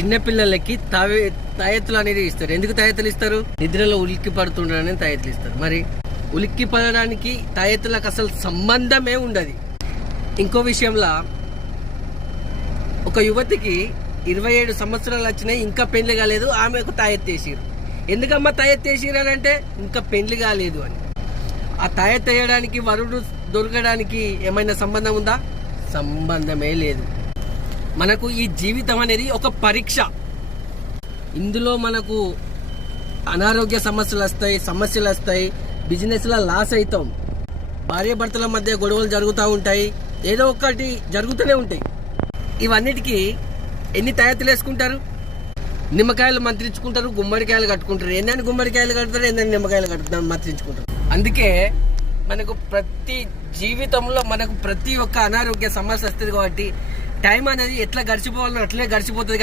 చిన్నపిల్లలకి తాయెత్తులు అనేది ఇస్తారు. ఎందుకు తాయెత్తులు ఇస్తారు? నిద్రలో ఉలిక్కి పడుతుండని తాయెత్తులు ఇస్తారు. మరి ఉలిక్కి పడడానికి తాయెత్తులకు అసలు సంబంధమే ఉండదు. ఇంకో విషయంలో ఒక యువతికి 27 సంవత్సరాలు వచ్చినాయి, ఇంకా పెళ్లి కాలేదు, ఆమెకు తాయెత్తు వేసిరు. ఎందుకమ్మా తాయెత్తు వేసిరు అని అంటే ఇంకా పెళ్లి కాలేదు అని. ఆ తాయెత్తు వేయడానికి వరుడు దొరకడానికి ఏమైనా సంబంధం ఉందా? సంబంధమే లేదు. మనకు ఈ జీవితం అనేది ఒక పరీక్ష. ఇందులో మనకు అనారోగ్య సమస్యలు వస్తాయి, బిజినెస్లో లాస్ అవుతాం, భార్యాభర్తల మధ్య గొడవలు జరుగుతూ ఉంటాయి, ఏదో ఒకటి జరుగుతూనే ఉంటాయి. ఇవన్నిటికీ ఎన్ని తాయెత్తులు వేసుకుంటారు? నిమ్మకాయలు మంత్రించుకుంటారు, గుమ్మడికాయలు కట్టుకుంటారు. ఎన్నని గుమ్మడికాయలు కడతారు, ఎన్నని నిమ్మకాయలు మంత్రించుకుంటారు. అందుకే మనకు ప్రతి జీవితంలో మనకు ప్రతి ఒక్క అనారోగ్య సమస్య వస్తుంది. కాబట్టి టైం అనేది ఎట్లా గడిచిపోవాలో అట్లే గడిచిపోతుంది.